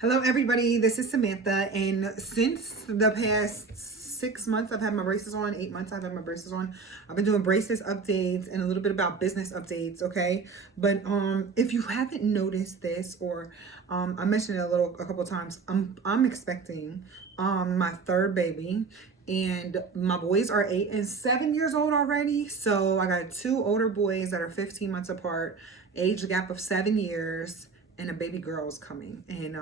Hello, everybody. This is Samantha, and since the past 6 months, I've had my braces on. 8 months, I've had my braces on. I've been doing braces updates and a little bit about business updates. Okay, but if you haven't noticed this, or I mentioned it a couple times, I'm expecting my third baby. And my boys are 8 and 7 years old already. So I got two older boys that are 15 months apart, age gap of 7 years, and a baby girl is coming. And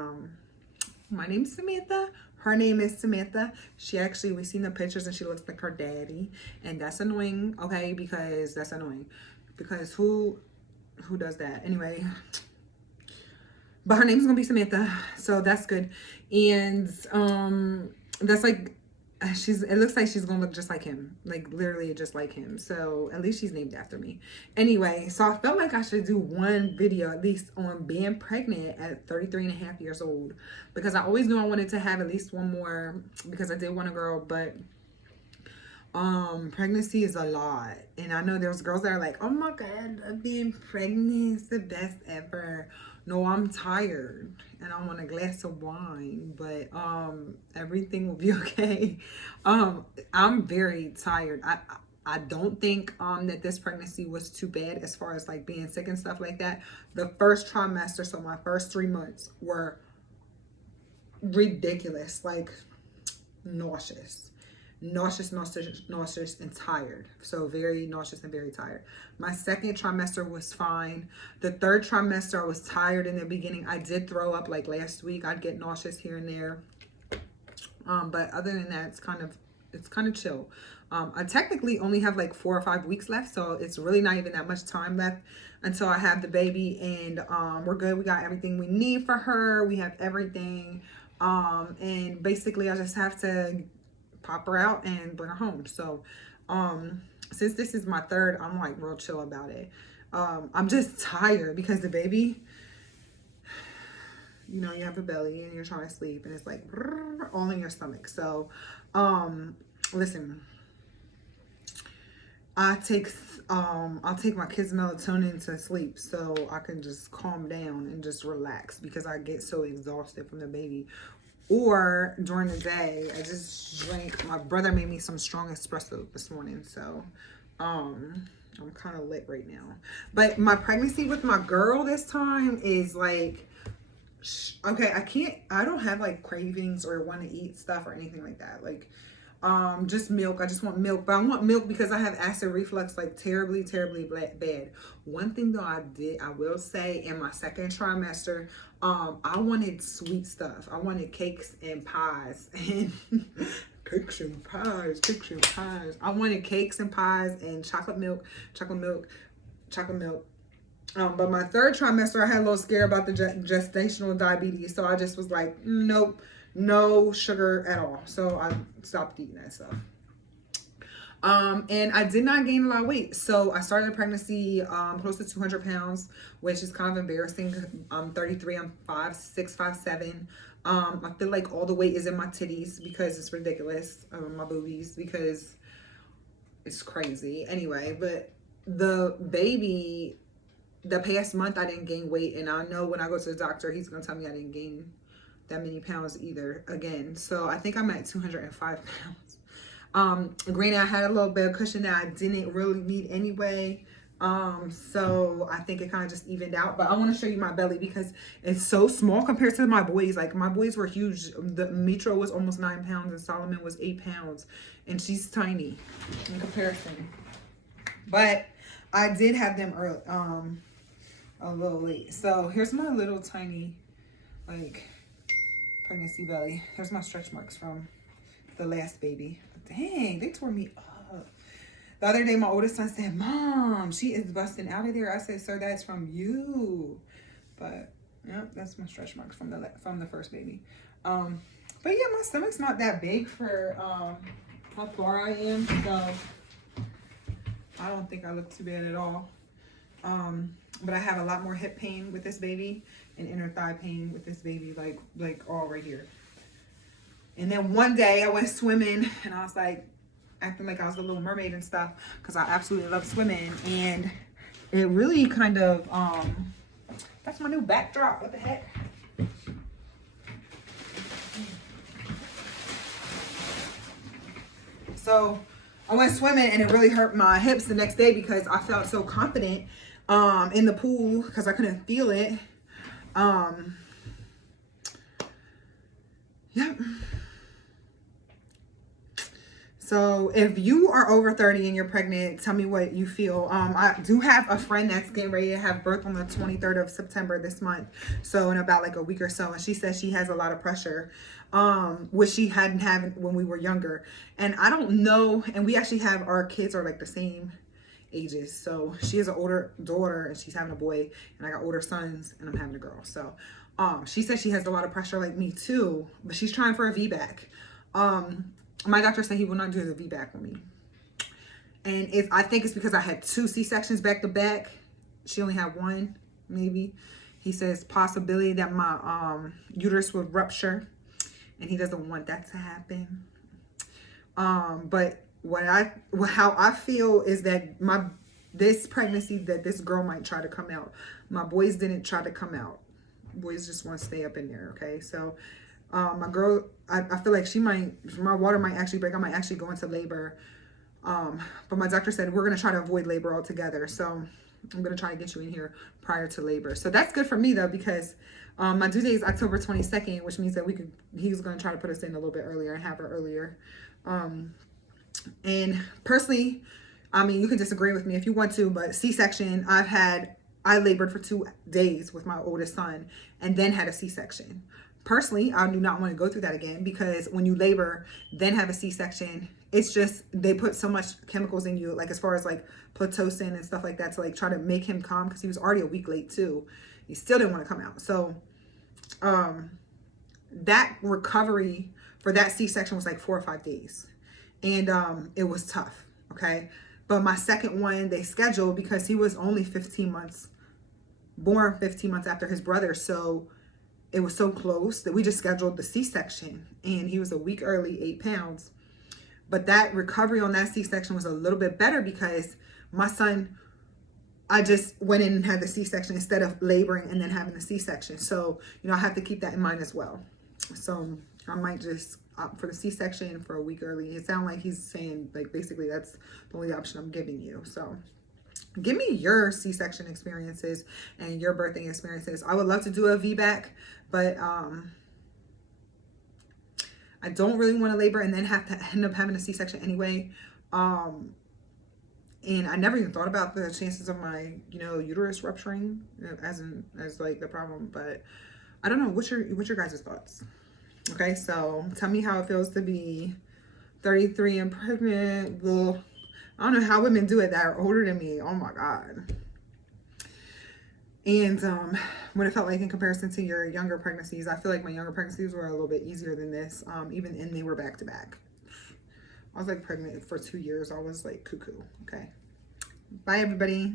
my name's Samantha. Her name is Samantha. We seen the pictures and she looks like her daddy. And that's annoying, okay? Because that's annoying. Because who does that? Anyway, but her name's gonna be Samantha, so that's good. And that's like it looks like she's gonna look just like him, like literally just like him. So at least she's named after me. Anyway, so I felt like I should do one video at least on being pregnant at 33 and a half years old, because I always knew I wanted to have at least one more, because I did want a girl. But pregnancy is a lot, and I know there's girls that are like, oh my god, being pregnant is the best ever. No, I'm tired and I want a glass of wine, but everything will be okay. I'm very tired. I don't think that this pregnancy was too bad as far as like being sick and stuff like that. The first trimester, so my first 3 months, were ridiculous, like nauseous, nauseous, and tired. So very nauseous and very tired. My second trimester was fine. The third trimester, I was tired in the beginning. I did throw up like last week. I'd get nauseous here and there. But other than that, it's kind of chill. I technically only have like 4 or 5 weeks left, so it's really not even that much time left until I have the baby. And we're good. We got everything we need for her. We have everything. And basically I just have to pop her out and bring her home. So since this is my third, I'm like real chill about it. I'm just tired because the baby, you know, you have a belly and you're trying to sleep and it's like all in your stomach. So listen, I'll take my kids' melatonin to sleep so I can just calm down and just relax, because I get so exhausted from the baby. Or during the day, I just drink. My brother made me some strong espresso this morning, so I'm kind of lit right now. But my pregnancy with my girl this time is like, okay, I don't have like cravings or want to eat stuff or anything like that. Like just milk. I just want milk, but I want milk because I have acid reflux like terribly bad. One thing though I will say, in my second trimester, I wanted sweet stuff. I wanted cakes and pies and cakes and pies. I wanted cakes and pies and chocolate milk. But my third trimester, I had a little scare about the gestational diabetes. So I just was like, nope, no sugar at all. So I stopped eating that stuff. And I did not gain a lot of weight. So I started the pregnancy close to 200 pounds, which is kind of embarrassing. I'm 33, I'm 5'6", 5'7". I feel like all the weight is in my titties because it's ridiculous. My boobies, because it's crazy. Anyway, but the baby, the past month I didn't gain weight, and I know when I go to the doctor, he's gonna tell me I didn't gain that many pounds either again. So I think I'm at 205 pounds. Granted, I had a little bit of cushion that I didn't really need anyway. So I think it kind of just evened out. But I want to show you my belly because it's so small compared to my boys. Like my boys were huge. The Mitra was almost 9 pounds and Solomon was 8 pounds, and she's tiny in comparison. But I did have them early, a little late. So here's my little tiny like pregnancy belly. Here's my stretch marks from the last baby. Dang, they tore me up. The other day my oldest son said, Mom, she is busting out of there. I said, sir, that's from you. But yeah, that's my stretch marks from the first baby. But yeah, my stomach's not that big for how far I am, so I don't think I look too bad at all. But I have a lot more hip pain with this baby and inner thigh pain with this baby, like all right here. And then one day I went swimming and I was like acting like I was a little mermaid and stuff, because I absolutely love swimming. And it really kind of, that's my new backdrop. What the heck? So I went swimming and it really hurt my hips the next day because I felt so confident in the pool because I couldn't feel it. Yeah. So if you are over 30 and you're pregnant, tell me what you feel. I do have a friend that's getting ready to have birth on the 23rd of September this month. So in about like a week or so. And she says she has a lot of pressure, which she hadn't had when we were younger. And I don't know. And we actually have, our kids are like the same ages. So she has an older daughter and she's having a boy, and I got older sons and I'm having a girl. So she said she has a lot of pressure like me too, but she's trying for a VBAC. My doctor said he will not do the VBAC with me. And I think it's because I had 2 C-sections back to back. She only had 1, maybe. He says possibility that my uterus would rupture, and he doesn't want that to happen. But how I feel is that this pregnancy, that this girl might try to come out. My boys didn't try to come out. Boys just want to stay up in there. Okay, so my girl, I feel like my water might actually break. I might actually go into labor. But my doctor said we're going to try to avoid labor altogether. So I'm going to try to get you in here prior to labor. So that's good for me though, because my due date is October 22nd, which means that he was going to try to put us in a little bit earlier and have her earlier. And personally, I mean, you can disagree with me if you want to, but C-section, I labored for 2 days with my oldest son and then had a C-section. Personally, I do not want to go through that again, because when you labor, then have a C-section, it's just, they put so much chemicals in you, like as far as like Pitocin and stuff like that, to like try to make him come, because he was already a week late too. He still didn't want to come out. So that recovery for that C-section was like 4 or 5 days. And it was tough, okay? But my second one, they scheduled because he was only 15 months, born 15 months after his brother. So it was so close that we just scheduled the C-section, and he was a week early, 8 pounds. But that recovery on that C-section was a little bit better because my son, I just went in and had the C-section instead of laboring and then having the C-section. So, you know, I have to keep that in mind as well. So I might just opt for the C-section for a week early. It sounds like he's saying, like, basically that's the only option I'm giving you. So give me your C-section experiences and your birthing experiences. I would love to do a VBAC, but I don't really want to labor and then have to end up having a C-section anyway. And I never even thought about the chances of my, you know, uterus rupturing as like the problem. But I don't know. What's your guys' thoughts? Okay, so tell me how it feels to be 33 and pregnant. Well, I don't know how women do it that are older than me. Oh my God. And what it felt like in comparison to your younger pregnancies. I feel like my younger pregnancies were a little bit easier than this, and they were back to back. I was like pregnant for 2 years. I was like cuckoo. Okay. Bye, everybody.